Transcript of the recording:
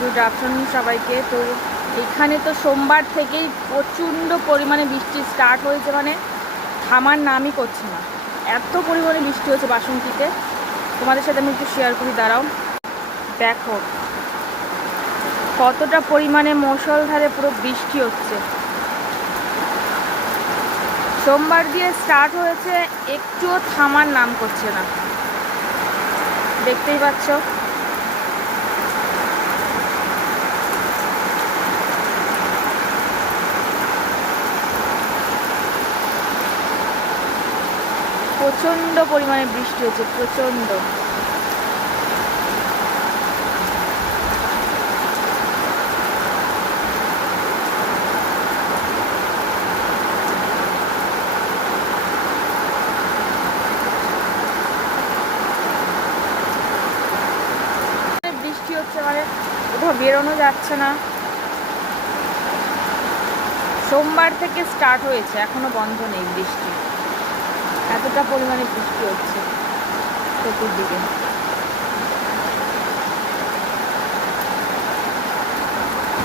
Good afternoon সবাইকে। তো এখানে তো সোমবার থেকেই প্রচণ্ড পরিমাণে বৃষ্টি স্টার্ট হয়েছে, মানে থামার নামই করছে না, এত পরিমাণে বৃষ্টি হচ্ছে বাসন্তীতে। তোমাদের সাথে আমি একটু শেয়ার করি, দাঁড়াও। দেখো কতটা পরিমাণে মুষলধারে পুরো বৃষ্টি হচ্ছে। সোমবার দিয়ে স্টার্ট হয়েছে, একটুও থামার নাম করছে না, দেখতেই পাচ্ছ। প্রচণ্ড পরিমাণে বৃষ্টি হচ্ছে, প্রচণ্ড। বৃষ্টি হচ্ছে মানে কোথাও বেরোনো যাচ্ছে না। সোমবার থেকে স্টার্ট হয়েছে, এখনো বন্ধ নেই বৃষ্টি, এতটা পরিমাণে বৃষ্টি হচ্ছে চতুর্দিকে।